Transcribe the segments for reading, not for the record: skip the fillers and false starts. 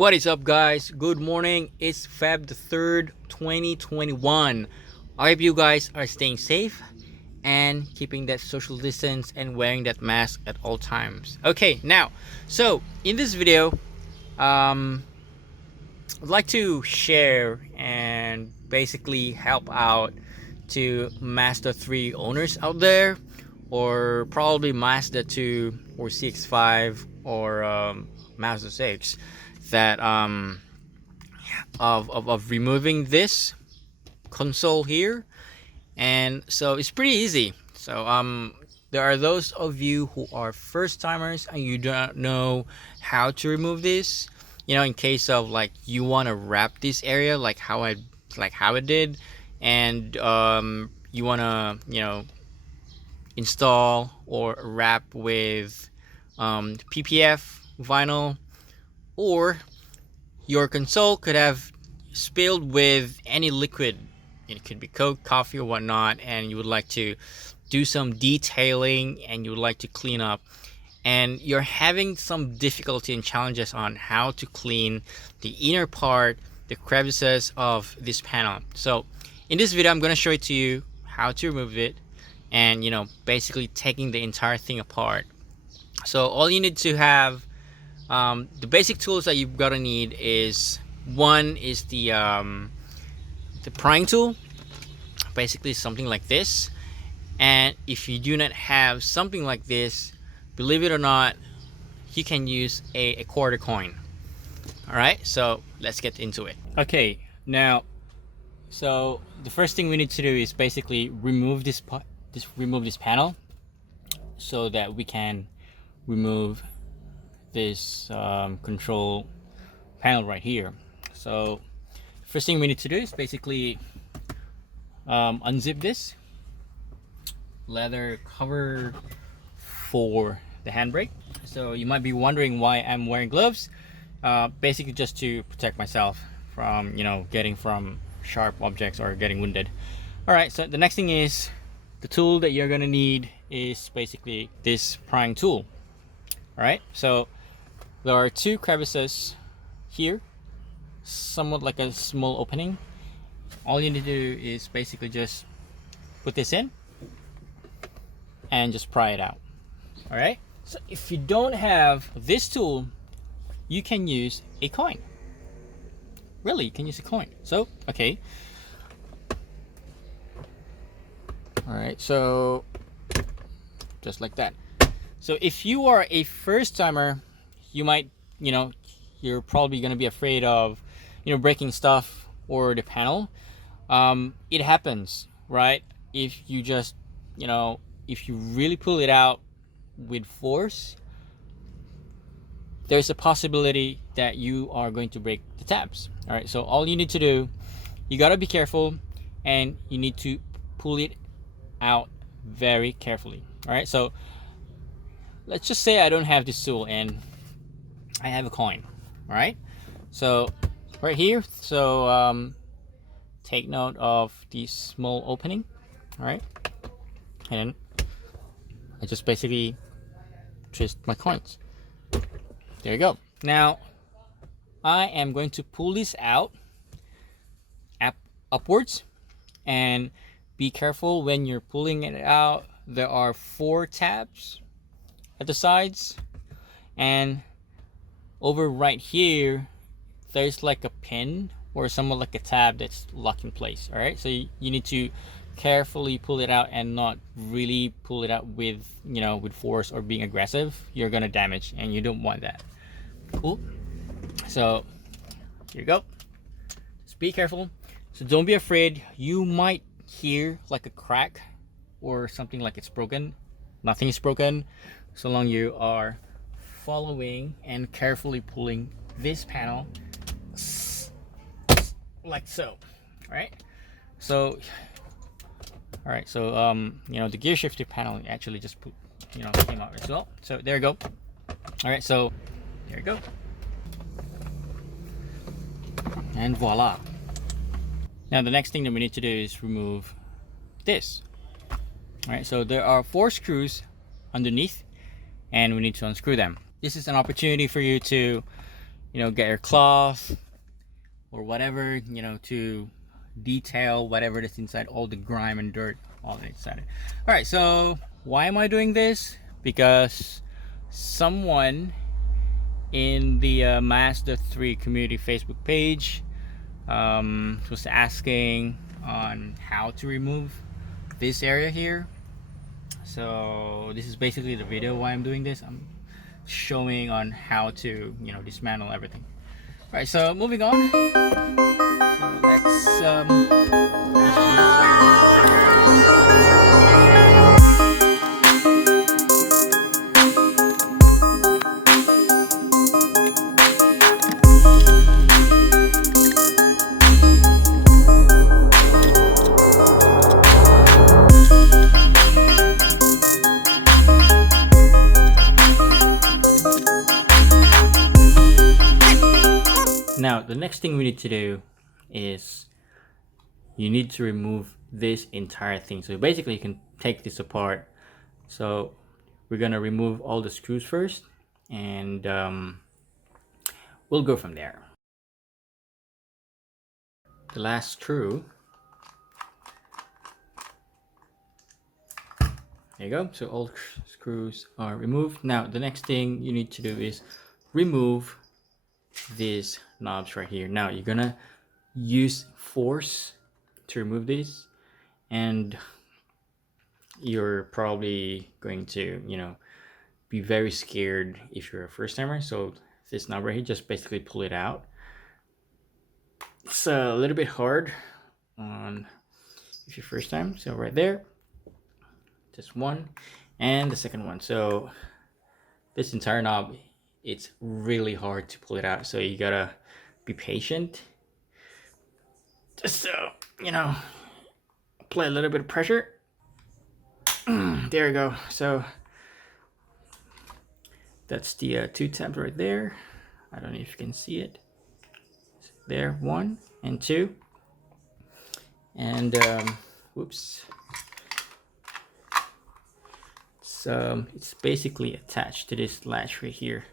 What is up, guys? Good morning. It's Feb the 3rd, 2021. I hope you guys are staying safe and keeping that social distance and wearing that mask at all times. Okay, now, so in this video, I'd like to share and basically help out to Mazda 3 owners out there, or probably Mazda 2 or CX-5 or Mazda 6 that of removing this console here. And so it's pretty easy. So there are those of you who are first timers and you do not know how to remove this, in case of like you want to wrap this area like how I did, and you want to install or wrap with PPF vinyl, or your console could have spilled with any liquid. It could be Coke, coffee, or whatnot, and you would like to do some detailing and you would like to clean up, and you're having some difficulty and challenges on how to clean the inner part, the crevices of this panel. So in this video, I'm going to show it to you how to remove it, and basically taking the entire thing apart. So all you need to have, the basic tools that you've got to need is, one is the prying tool, basically something like this. And if you do not have something like this, believe it or not, you can use a quarter coin. All right, so let's get into it. Okay, now, so the first thing we need to do is basically remove this panel so that we can remove this control panel right here. So first thing we need to do is basically unzip this leather cover for the handbrake. So you might be wondering why I'm wearing gloves. Basically just to protect myself from getting from sharp objects or getting wounded. All right, so the next thing is, the tool that you're gonna need is basically this prying tool. All right, so there are two crevices here, somewhat like a small opening. All you need to do is basically just put this in and just pry it out. All right, so if you don't have this tool, you can use a coin. Really, you can use a coin. So okay, all right, so just like that. So if you are a first timer, you might, you're probably going to be afraid of, breaking stuff or the panel. It happens, right? If you just, if you really pull it out with force, there's a possibility that you are going to break the tabs. All right, so all you need to do, you got to be careful and you need to pull it out very carefully. All right, so let's just say I don't have this tool and I have a coin. All right, so right here, so take note of the small opening. All right, and I just basically twist my coins. There you go. Now I am going to pull this out upwards, and be careful when you're pulling it out. There are 4 tabs at the sides, and over right here there's like a pin or somewhat like a tab that's locked in place. All right, so you need to carefully pull it out and not really pull it out with with force or being aggressive. You're gonna damage, and you don't want that. Cool. So here you go. Just be careful. So don't be afraid. You might hear like a crack or something like it's broken. Nothing is broken so long you are following and carefully pulling this panel like so. All right, so the gear shifter panel actually just came out as well. So there you go. All right, so there you go, and voila. Now the next thing that we need to do is remove this. All right, so there are 4 screws underneath and we need to unscrew them. This is an opportunity for you to get your cloth or whatever, to detail whatever that's inside, all the grime and dirt, all that inside. All right, so why am I doing this? Because someone in the Mazda 3 community Facebook page was asking on how to remove this area here. So this is basically the video why I'm doing this. I'm showing on how to dismantle everything. All right, so moving on. So now the next thing we need to do is you need to remove this entire thing. So basically you can take this apart. So we're gonna remove all the screws first, and we'll go from there. The last screw, there you go. So all screws are removed. Now the next thing you need to do is remove these knobs right here. Now you're gonna use force to remove these, and you're probably going to be very scared if you're a first timer. So this knob right here, just basically pull it out. It's a little bit hard on if you're first time. So right there, just one, and the second one. So this entire knob, it's really hard to pull it out, so you gotta be patient. Just apply a little bit of pressure. There you go. So that's the 2 tabs right there. I don't know if you can see it. There, 1 and 2, and whoops. So it's basically attached to this latch right here.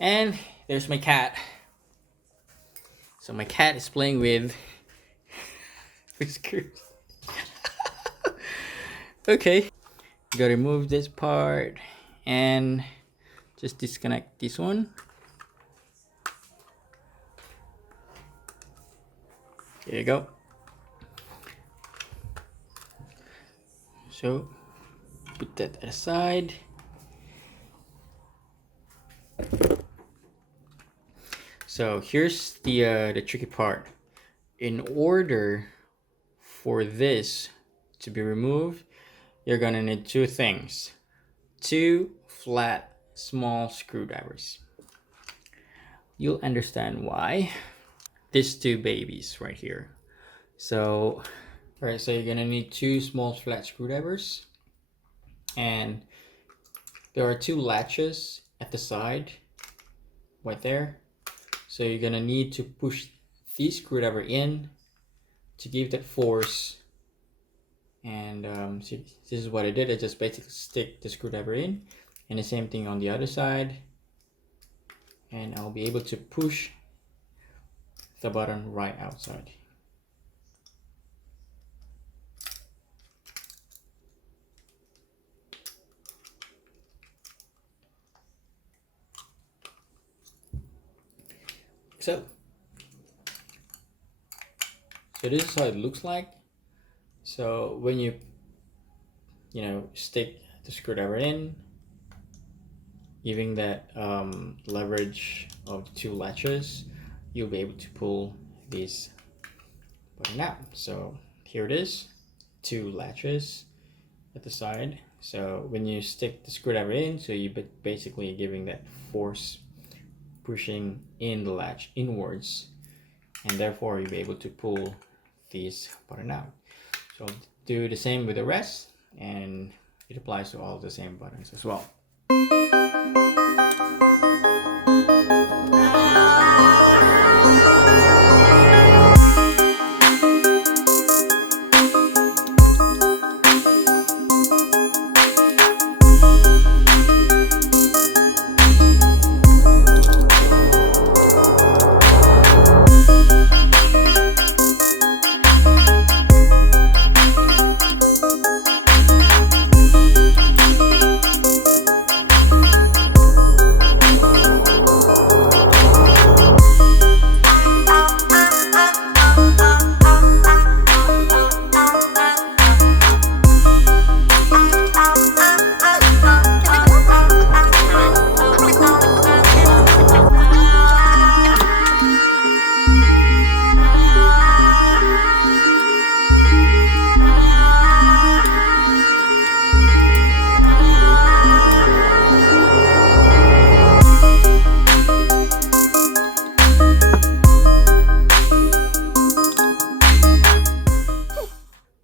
And there's my cat. So my cat is playing with screws. Okay, you gotta remove this part and just disconnect this one. There you go. So put that aside. So here's the tricky part. In order for this to be removed, you're gonna need 2 things: 2 flat small screwdrivers. You'll understand why. These 2 babies right here. So all right, so you're gonna need 2 small flat screwdrivers, and there are 2 latches at the side right there. So you're gonna need to push the screwdriver in to give that force. And see, this is what I did. I just basically stick the screwdriver in, and the same thing on the other side, and I'll be able to push the button right outside. So this is how it looks like. So when you stick the screwdriver in, giving that leverage of the 2 latches, you'll be able to pull this button out. So here it is, 2 latches at the side. So when you stick the screwdriver in, so you basically giving that force, pushing in the latch inwards, and therefore you'll be able to pull this button out. So do the same with the rest, and it applies to all the same buttons as well.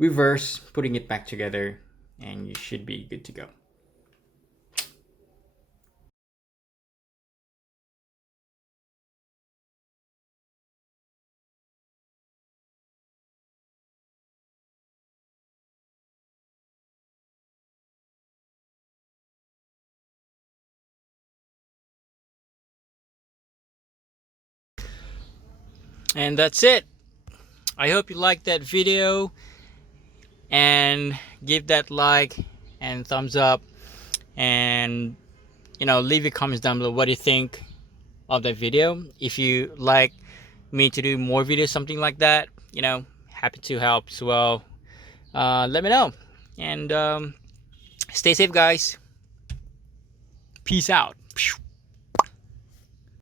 reverse, putting it back together, and you should be good to go. And that's it. I hope you liked that video, and give that like and thumbs up, and leave your comments down below. What do you think of that video? If you like me to do more videos, something like that, happy to help as well. Let me know, and stay safe, guys. Peace out.